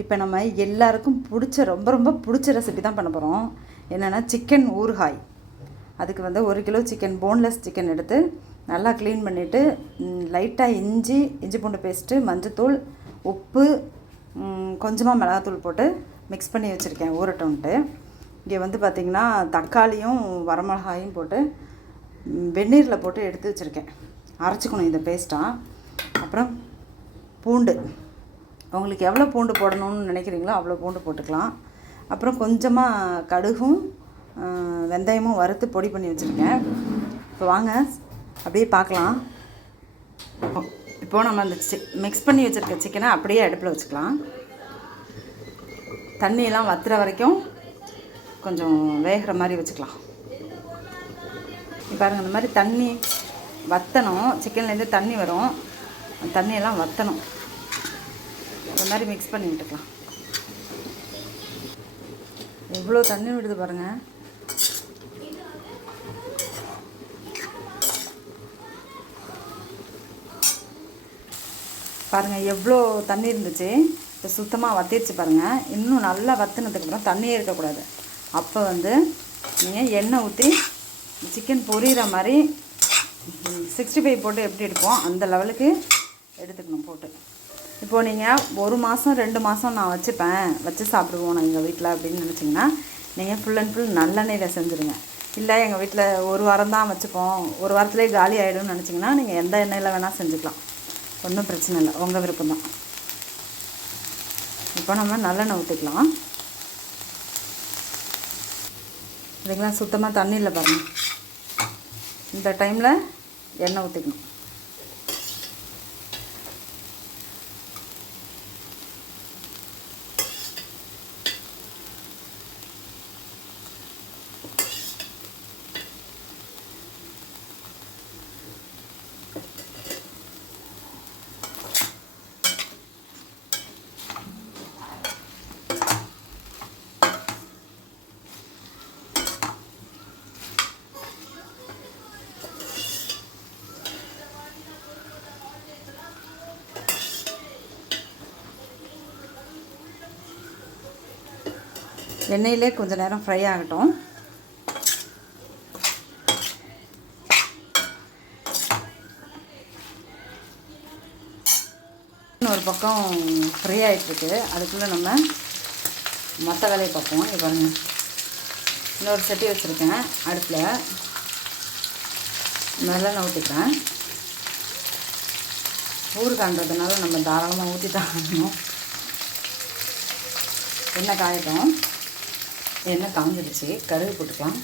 இப்போ நம்ம எல்லாருக்கும் பிடிச்ச ரொம்ப ரொம்ப பிடிச்ச ரெசிபி தான் பண்ண போகிறோம் என்னென்னா சிக்கன் ஊறுகாய். அதுக்கு வந்து ஒரு கிலோ சிக்கன் போன்லெஸ் சிக்கன் எடுத்து நல்லா க்ளீன் பண்ணிவிட்டு லைட்டாக இஞ்சி இஞ்சி பூண்டு பேஸ்ட்டு மஞ்சத்தூள் உப்பு கொஞ்சமாக மிளகாத்தூள் போட்டு மிக்ஸ் பண்ணி வச்சுருக்கேன் ஊறட்டோன்ட்டு இங்கே வந்து பார்த்திங்கன்னா தக்காளியும் வரமிளகாயும் போட்டு வெந்நீரில் போட்டு எடுத்து வச்சுருக்கேன். அரைச்சிக்கணும் இந்த பேஸ்ட்டாக அப்புறம் பூண்டு. உங்களுக்கு எவ்வளோ பூண்டு போடணும்னு நினைக்கிறீங்களோ அவ்வளோ பூண்டு போட்டுக்கலாம். அப்புறம் கொஞ்சமாக கடுகும் வெந்தயமும் வறுத்து பொடி பண்ணி வச்சுருக்கேன். இப்போ வாங்க அப்படியே பார்க்கலாம். இப்போது நம்ம அந்த சி மிக்ஸ் பண்ணி வச்சுருக்க சிக்கனை அப்படியே அடுப்பில் வச்சுக்கலாம். தண்ணியெல்லாம் வத்துற வரைக்கும் கொஞ்சம் வேகிற மாதிரி வச்சுக்கலாம். பாருங்கள் இந்த மாதிரி தண்ணி வற்றணும் சிக்கன்லேருந்து தண்ணி வரும். தண்ணியெல்லாம் வற்றணும் இந்த மாதிரி மிக்ஸ் பண்ணி விட்டுக்கலாம். எவ்வளோ தண்ணி விடுது பாருங்கள் பாருங்கள் எவ்வளோ தண்ணி இருந்துச்சு. இப்போ சுத்தமாக வத்திடுச்சு பாருங்கள் இன்னும் நல்லா வத்துனதுக்கு அப்புறம் தண்ணியே இருக்கக்கூடாது. அப்போ வந்து நீங்கள் எண்ணெய் ஊற்றி சிக்கன் பொரியிற மாதிரி சிக்ஸ்டி ஃபைவ் போட்டு எப்படி எடுப்போம் அந்த லெவலுக்கு எடுத்துக்கணும் போட்டு. இப்போது நீங்கள் ஒரு மாதம் ரெண்டு மாதம் நான் வச்சுப்பேன். வச்சு சாப்பிடுவோம் நான் எங்கள் வீட்டில் அப்படின்னு நினச்சிங்கன்னா நீங்கள் ஃபுல் அண்ட் ஃபுல் நல்லெண்ணெயில் செஞ்சுருங்க இல்லை எங்கள் வீட்டில் ஒரு வாரம் தான் வச்சுப்போம். ஒரு வாரத்துலேயே காலி ஆகிடும்னு நினச்சிங்கன்னா நீங்கள் எந்த எண்ணெயில் வேணால் செஞ்சுக்கலாம். ஒன்றும் பிரச்சனை இல்லை. உங்கள் விருப்பம் தான். இப்போ நம்ம நல்லெண்ணெய் ஊற்றிக்கலாம் இதுக்கெல்லாம் சுத்தமாக தண்ணி இல்லை பாருங்கள் இந்த டைமில் எண்ணெய் ஊற்றிக்கணும் எண்ணெயிலே கொஞ்சம் நேரம் ஃப்ரை ஆகட்டும். ஒரு பக்கம் ஃப்ரை ஆகிட்டுருக்கு அதுக்குள்ளே நம்ம மற்ற வேலையை பார்ப்போம். இது பாருங்கள் இன்னொரு சட்டி வச்சுருக்கேன். அடுப்பில். நல்லெண்ணெய் ஊற்றிக்கிறேன் ஊறுகான்றதுனால நம்ம தாராளமாக ஊற்றி தான் ஆகணும். எண்ணெய் காயட்டும். எண்ணெய் காஞ்சிடுச்சு. கடுகு போட்டுக்கலாம்.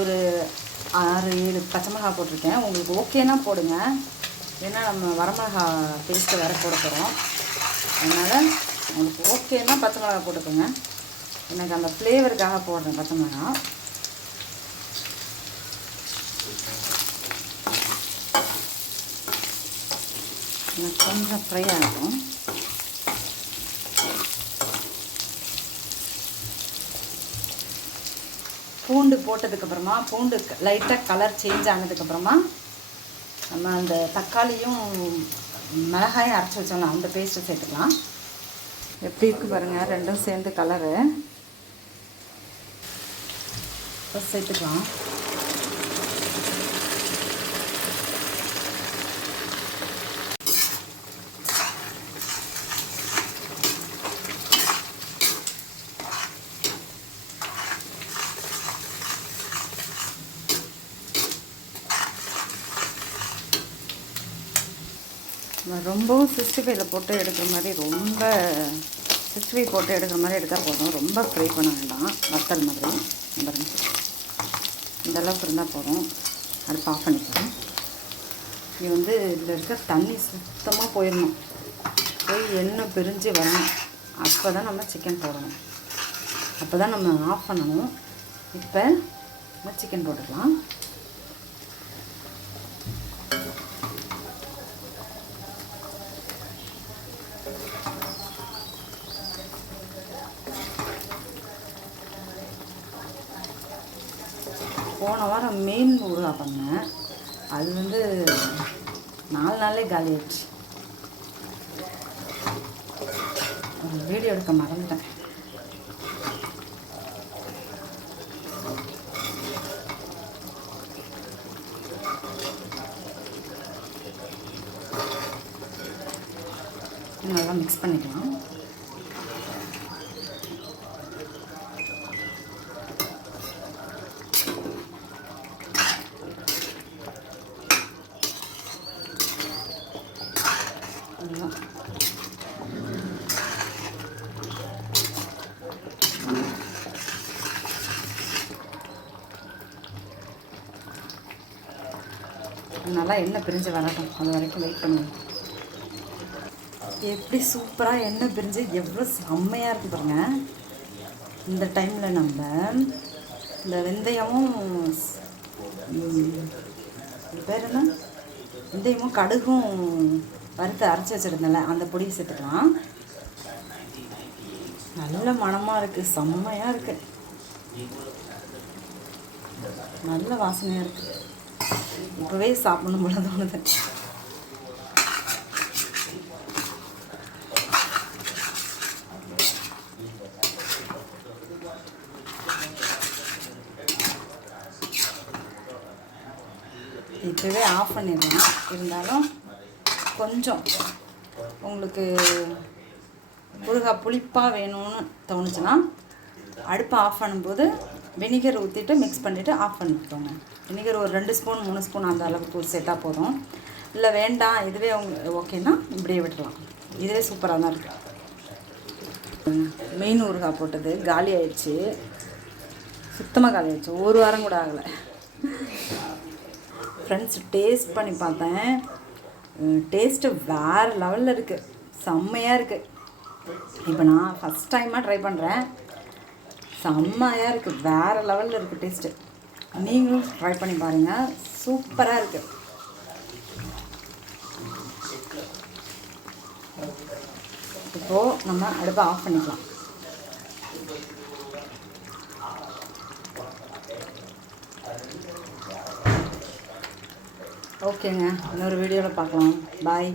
ஒரு ஆறு ஏழு பச்சை மிளகா போட்டிருக்கேன். உங்களுக்கு ஓகேனா போடுங்க. ஏன்னா நம்ம வரமிளகா பேஸ்ட்டு வேறு போட போகிறோம் அதனால் உங்களுக்கு ஓகேன்னா பச்சை மிளகா போட்டுக்கோங்க. எனக்கு அந்த ஃப்ளேவருக்காக போடுறேன் பச்சை மிளகா. எனக்கு கொஞ்சம் ஃப்ரை ஆகும் பூண்டு போட்டதுக்கப்புறமா பூண்டு லைட்டாக கலர் சேஞ்ச் ஆனதுக்கப்புறமா நம்ம அந்த தக்காளியும் மிளகாயும் அரைச்சி வச்சோம்ல அந்த பேஸ்ட்டு சேர்த்துக்கலாம். எப்படி இருக்கு பாருங்கள் ரெண்டும் சேர்ந்து கலரு சேர்த்துக்கலாம். நம்ம ரொம்பவும் சிக்ஸ்டி ஃபைவ்ல போட்டு எடுக்கிற மாதிரி ரொம்ப சிக்ஸ்டி ஃபைவ் போட்டு எடுக்கிற மாதிரி எடுத்தால் போதும். ரொம்ப ஃப்ரை பண்ண வேண்டாம். வத்தல் மாதிரி. இந்த பாருங்க. இந்த அளவுக்கு இருந்தால் போதும். அது ஆஃப் பண்ணிக்கலாம் இது வந்து இதில் இருக்க தண்ணி சுத்தமாக போயிடணும். போய் எண்ணெய் பிரிஞ்சு வரணும். அப்போ தான் நம்ம சிக்கன் போடணும். அப்போ தான் நம்ம ஆஃப் பண்ணணும். இப்போ நம்ம சிக்கன் போட்டுக்கலாம். வாரம் மீன் ஊறுகாய் பண்ணேன். அது வந்து நாலு நாளே காலி ஆயிடுச்சு. ஒரு வீடியோ எடுக்க மறந்துட்டேன். நல்லா மிக்ஸ் பண்ணிக்கலாம். நல்லா எண்ணெய் பிரிஞ்சு வரட்டும். அது வரைக்கும் வெயிட் பண்ணுவோம் எப்படி சூப்பராக எண்ணெய் பிரிஞ்சு எவ்வளோ செம்மையாக இருக்கு பாருங்க. இந்த டைமில் நம்ம இந்த வெந்தயமும் பேர் என்ன? வெந்தயமும் கடுகும் வறுத்து அரைச்சி வச்சுருந்தல அந்த பொடியை சேர்த்துக்கலாம். நல்ல மணமாக இருக்குது செம்மையாக இருக்குது நல்ல வாசனையாக இருக்குது இப்போவே சாப்பிடணும் போல தோணுது இப்போவே ஆஃப் பண்ணிடலாம் இருந்தாலும் கொஞ்சம் உங்களுக்கு முருகா புளிப்பாக வேணும்னு தோணுச்சுன்னா அடுப்பை ஆஃப் பண்ணும்போது வினிகர் ஊற்றிட்டு மிக்ஸ் பண்ணிவிட்டு ஆஃப் பண்ணிக்கோங்க. வினிகர் ஒரு ரெண்டு ஸ்பூன் மூணு ஸ்பூன் அந்த அளவுக்கு சேர்த்தா போதும். இல்லை வேண்டாம். இதுவே உங்க ஓகேன்னா இப்படியே விட்டுலாம் இதுவே சூப்பராக தான் இருக்குது மீன் ஊறுகாய் போட்டது காலி ஆயிடுச்சு. சுத்தமாக காலி ஆயிடுச்சு. ஒரு வாரம் கூட ஆகலை. ஃப்ரெண்ட்ஸ் டேஸ்ட் பண்ணி பார்த்தேன். டேஸ்ட்டு வேறு லெவலில் இருக்குது செம்மையாக இருக்குது இப்போ நான் ஃபஸ்ட் டைமாக ட்ரை பண்ணுறேன் செம்மையாக இருக்குது வேறு லெவலில் இருக்குது டேஸ்ட்டு நீங்களும் ட்ரை பண்ணி பாருங்கள் சூப்பராக இருக்குது இப்போது நம்ம அடுப்பை ஆஃப் பண்ணிக்கலாம். ஓகேங்க. இன்னொரு வீடியோவில் பார்க்கலாம். பாய்